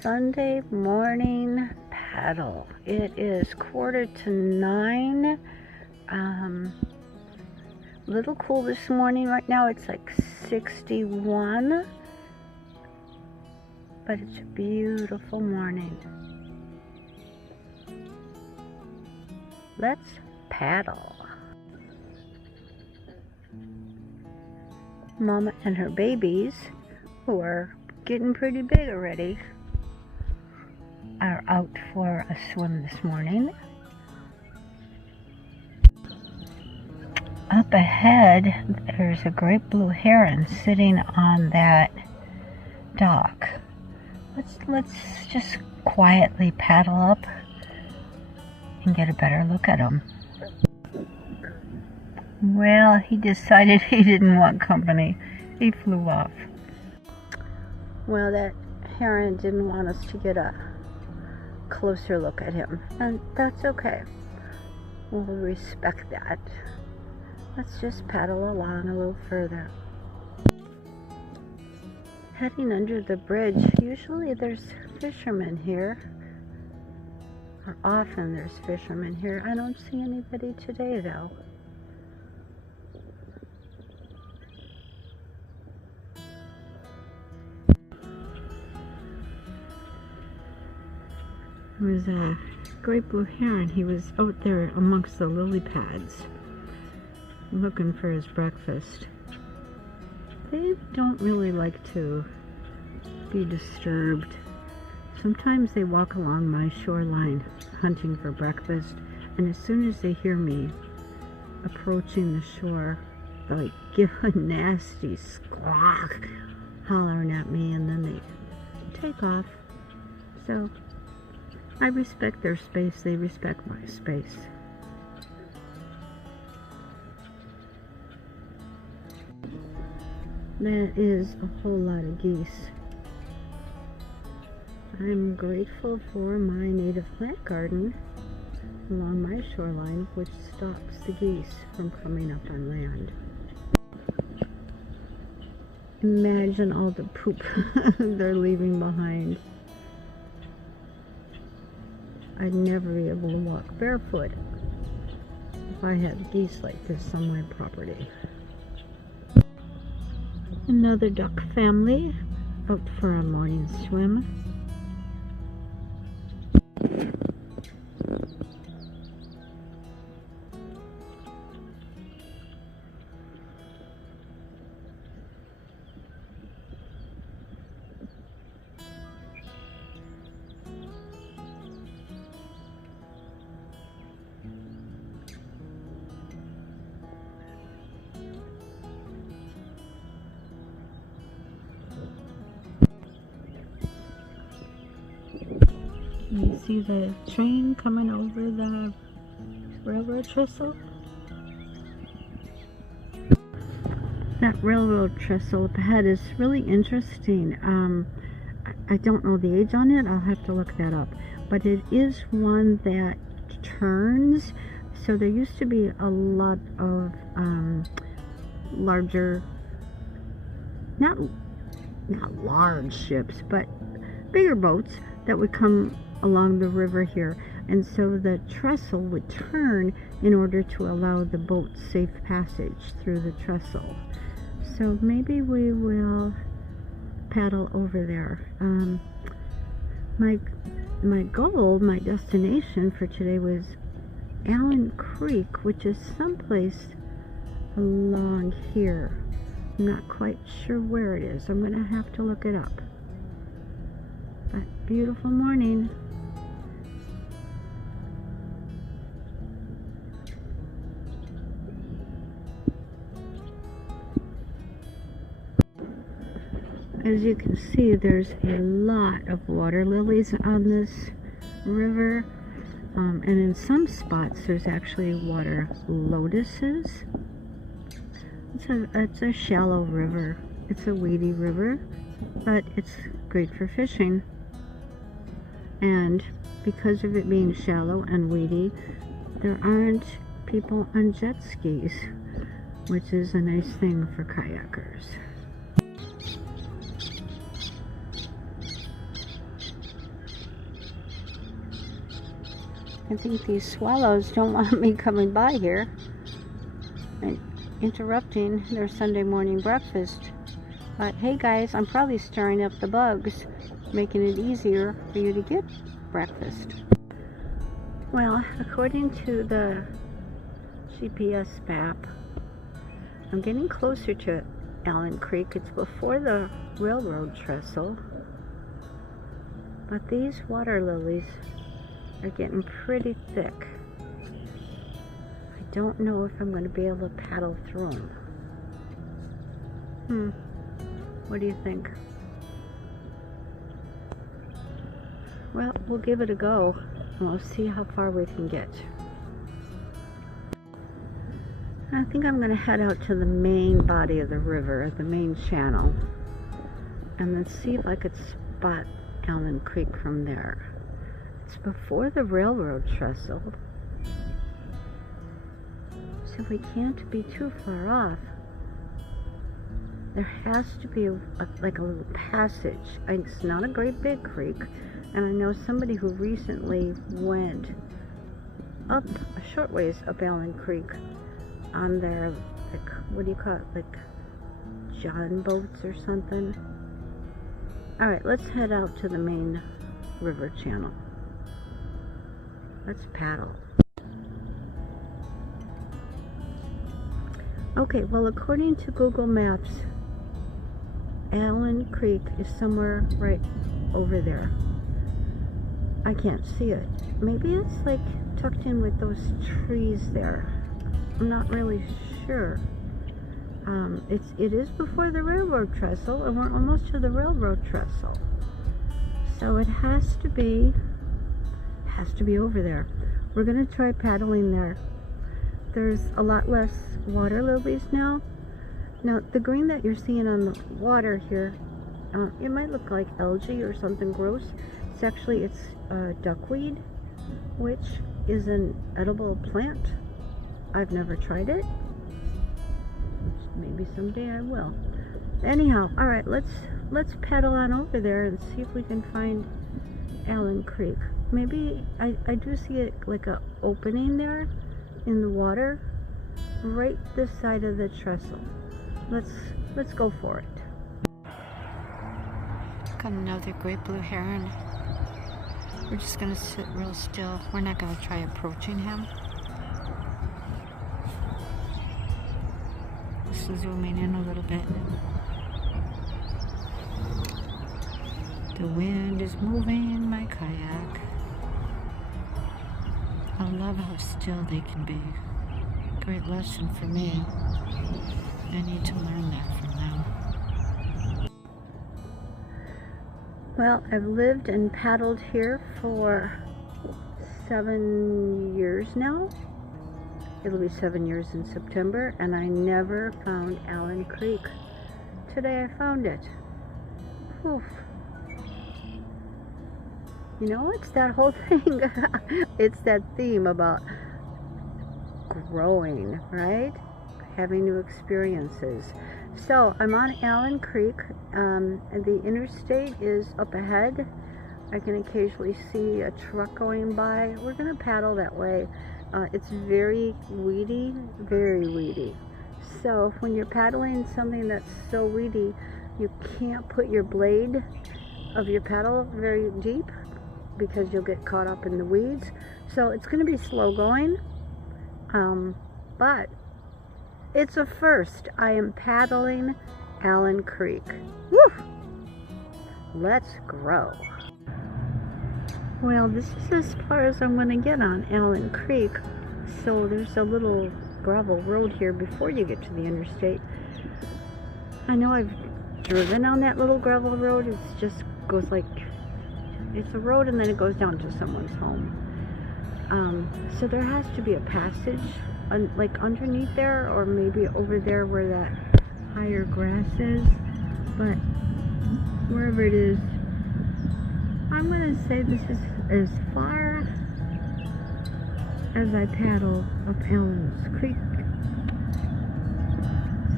Sunday morning paddle. It is 8:45. A little cool this morning. Right now it's like 61, but it's a beautiful morning. Let's paddle. Mama and her babies, who are getting pretty big already, are out for a swim this morning. Up ahead, there's a great blue heron sitting on that dock. Let's just quietly paddle up and get a better look at him. Well, he decided he didn't want company. He flew off. Well, that heron didn't want us to get a closer look at him, and that's okay. We'll respect that. Let's just paddle along a little further. Heading under the bridge, usually there's fishermen here, or often there's fishermen here. I don't see anybody today though. There was a great blue heron. He was out there amongst the lily pads looking for his breakfast. They don't really like to be disturbed. Sometimes they walk along my shoreline hunting for breakfast, and as soon as they hear me approaching the shore, they like give a nasty squawk, hollering at me, and then they take off. So I respect their space, they respect my space. That is a whole lot of geese. I'm grateful for my native plant garden along my shoreline, which stops the geese from coming up on land. Imagine all the poop they're leaving behind. I'd never be able to walk barefoot if I had geese like this on my property. Another duck family out for a morning swim. You see the train coming over the railroad trestle? That railroad trestle up ahead is really interesting. I don't know the age on it. I'll have to look that up. But it is one that turns. So there used to be a lot of larger, not large ships, but bigger boats that would come along the river here, and so the trestle would turn in order to allow the boat safe passage through the trestle. So maybe we will paddle over there. My goal, my destination for today was Allen Creek, which is someplace along here. I'm not quite sure where it is. I'm gonna have to look it up. But beautiful morning. As you can see, there's a lot of water lilies on this river, and in some spots there's actually water lotuses. It's a shallow river. It's a weedy river, but it's great for fishing. And because of it being shallow and weedy, there aren't people on jet skis, which is a nice thing for kayakers. I think these swallows don't want me coming by here and interrupting their Sunday morning breakfast. But hey guys, I'm probably stirring up the bugs, making it easier for you to get breakfast. Well, according to the GPS map, I'm getting closer to Allen Creek. It's before the railroad trestle. But these water lilies are getting pretty thick. I don't know if I'm going to be able to paddle through them. What do you think? Well, we'll give it a go, and we'll see how far we can get. I think I'm going to head out to the main body of the river, the main channel, and then see if I could spot Allen Creek from there. It's before the railroad trestle, so we can't be too far off. There has to be like a little passage. It's not a great big creek, and I know somebody who recently went up a short ways up Allen Creek on their, like, what do you call it, like John boats or something. Alright, let's head out to the main river channel. Let's paddle. Okay, well, according to Google Maps, Allen Creek is somewhere right over there. I can't see it. Maybe it's like tucked in with those trees there. I'm not really sure. It is before the railroad trestle, and we're almost to the railroad trestle. So it has to be over there. We're gonna try paddling there. There's a lot less water lilies now. Now, the green that you're seeing on the water here, it might look like algae or something gross. It's duckweed, which is an edible plant. I've never tried it. Maybe someday I will. Anyhow, all right, let's paddle on over there and see if we can find Allen Creek. Maybe I do see it like a opening there in the water, right this side of the trestle. Let's go for it. Got another great blue heron. We're just gonna sit real still. We're not gonna try approaching him. Just zooming in a little bit. The wind is moving my kayak. I love how still they can be. Great lesson for me. I need to learn that from them. Well, I've lived and paddled here for 7 years now. It'll be 7 years in September, and I never found Allen Creek. Today I found it. Oof. You know, it's that whole thing. It's that theme about growing, right? Having new experiences. So I'm on Allen Creek, and the interstate is up ahead. I can occasionally see a truck going by. We're gonna paddle that way. It's very weedy, very weedy. So when you're paddling something that's so weedy, you can't put your blade of your paddle very deep because you'll get caught up in the weeds. So it's gonna be slow going, but it's a first. I am paddling Allen Creek. Woo! Let's grow. Well, this is as far as I'm going to get on Allen Creek. So there's a little gravel road here before you get to the interstate. I know I've driven on that little gravel road. It just goes like, it's a road and then it goes down to someone's home. So there has to be a passage like underneath there, or maybe over there where that higher grass is. But wherever it is, I'm going to say this is as far as I paddle up Allen's Creek.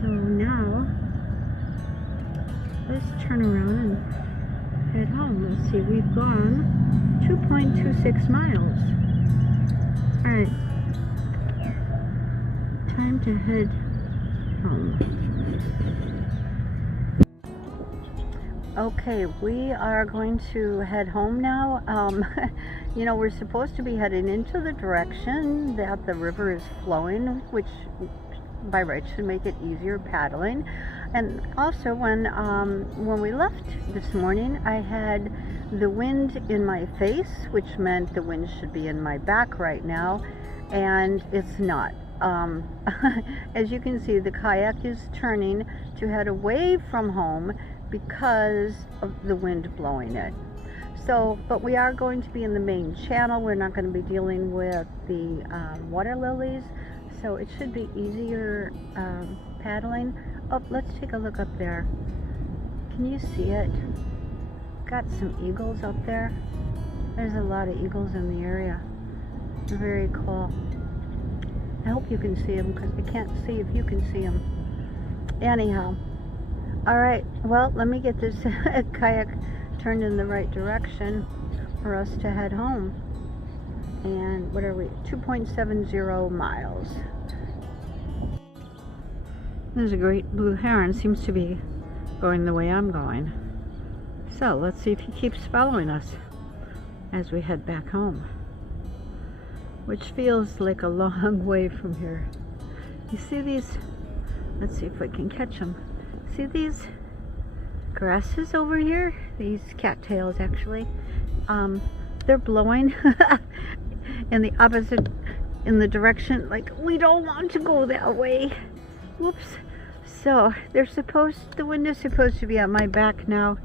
So now, let's turn around and head home. Let's see, we've gone 2.26 miles. Alright, time to head home. Okay, we are going to head home now. You know, we're supposed to be heading into the direction that the river is flowing, which by right should make it easier paddling. And also when we left this morning, I had the wind in my face, which meant the wind should be in my back right now, and it's not. As you can see, the kayak is turning to head away from home because of the wind blowing it. So, but we are going to be in the main channel. We're not going to be dealing with the water lilies, so it should be easier paddling. Oh, let's take a look up there. Can you see it? Got some eagles up there. There's a lot of eagles in the area. They're very cool. I hope you can see them, because I can't see if you can see them. Anyhow, alright, well, let me get this kayak turned in the right direction for us to head home. And what are we? 2.70 miles. There's a great blue heron. Seems to be going the way I'm going. So let's see if he keeps following us as we head back home, which feels like a long way from here. You see these? Let's see if we can catch them. See these grasses over here? These cattails, actually. They're blowing in the opposite, in the direction, like we don't want to go that way. Whoops. So the wind is supposed to be at my back now,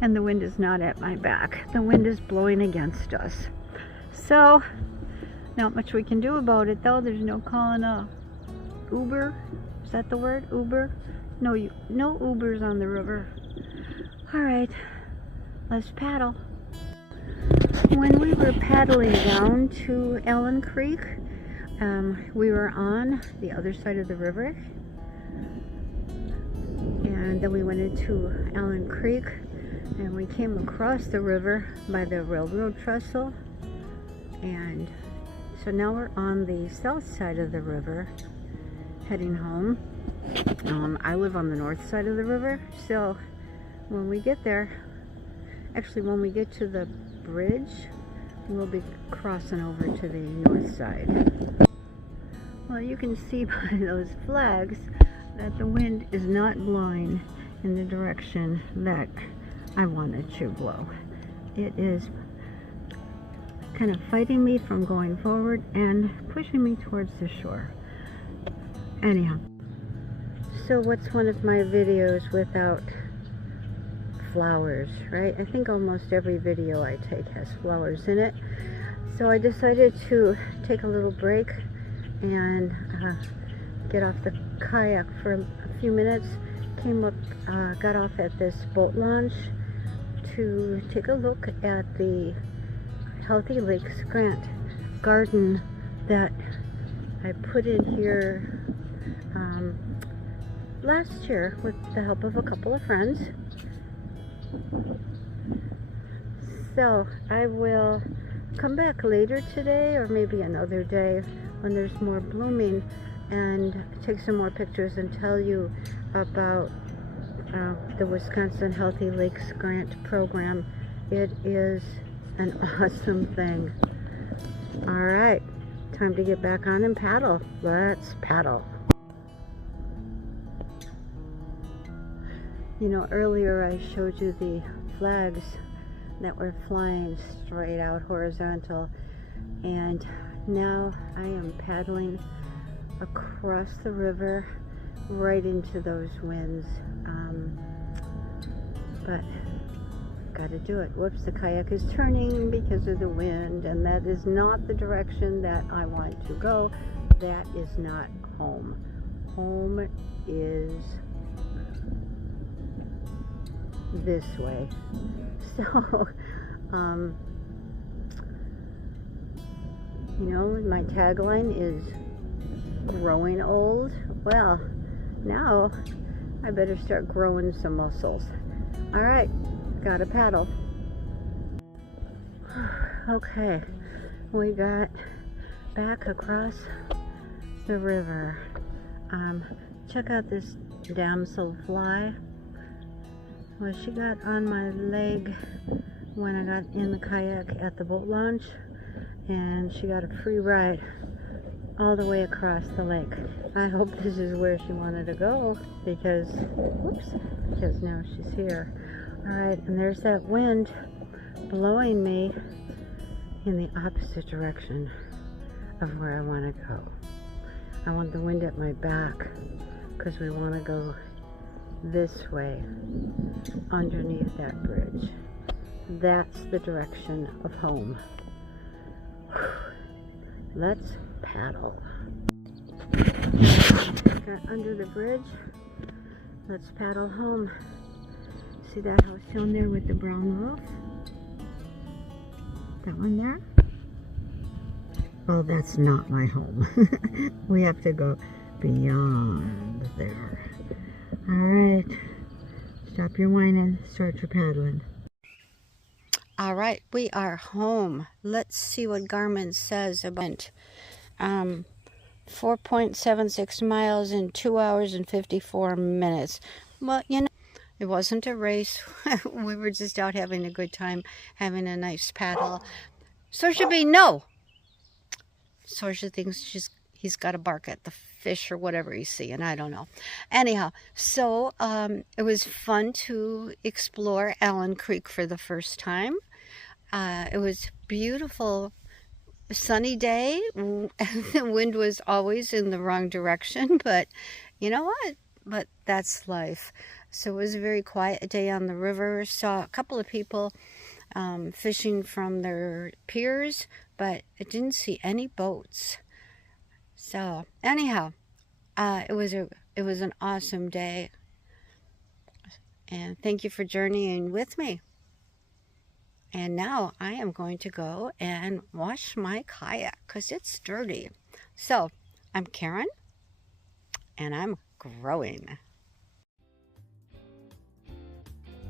and the wind is not at my back. The wind is blowing against us. So not much we can do about it, though. There's no calling a Uber. Is that the word? Uber? No, no Ubers on the river. Alright, let's paddle. When we were paddling down to Allen Creek, we were on the other side of the river. And then we went into Allen Creek, and we came across the river by the railroad trestle. And so now we're on the south side of the river, heading home. I live on the north side of the river, so when we get there, actually when we get to the bridge, we'll be crossing over to the north side. Well, you can see by those flags that the wind is not blowing in the direction that I wanted to blow. It is kind of fighting me from going forward and pushing me towards the shore. Anyhow, so what's one of my videos without flowers, right? I think almost every video I take has flowers in it. So I decided to take a little break and get off the kayak for a few minutes. Came up, got off at this boat launch to take a look at the Healthy Lakes Grant garden that I put in here last year with the help of a couple of friends. So I will come back later today, or maybe another day when there's more blooming, and take some more pictures and tell you about the Wisconsin Healthy Lakes Grant program. It is an awesome thing. Alright, time to get back on and paddle. Let's paddle. You know, earlier I showed you the flags that were flying straight out horizontal, and now I am paddling across the river right into those winds, but gotta do it. Whoops, the kayak is turning because of the wind, and that is not the direction that I want to go. That is not home. Home is this way. So you know, my tagline is growing old. Well, now I better start growing some muscles. Alright, gotta paddle. Okay, we got back across the river. Check out this damselfly. Well, she got on my leg when I got in the kayak at the boat launch, and she got a free ride all the way across the lake. I hope this is where she wanted to go, because now she's here. Alright, and there's that wind blowing me in the opposite direction of where I want to go. I want the wind at my back because we want to go this way underneath that bridge. That's the direction of home. Let's paddle. Got under the bridge. Let's paddle home. See that house down there with the brown roof? That one there? Oh, that's not my home. We have to go beyond there. Alright. Stop your whining. Start your paddling. Alright, we are home. Let's see what Garmin says about 4.76 miles in 2 hours and 54 minutes. Well, you know, it wasn't a race. We were just out having a good time, having a nice paddle. Sorsha B, no! Sorsha thinks he's got to bark at the fish or whatever he's seeing. I don't know. Anyhow, so it was fun to explore Allen Creek for the first time. It was beautiful, sunny day. The wind was always in the wrong direction, but you know what? But that's life. So it was a very quiet day on the river. Saw a couple of people fishing from their piers, but I didn't see any boats. So anyhow, it was an awesome day, and thank you for journeying with me. And now I am going to go and wash my kayak because it's dirty. So I'm Karen, and I'm growing.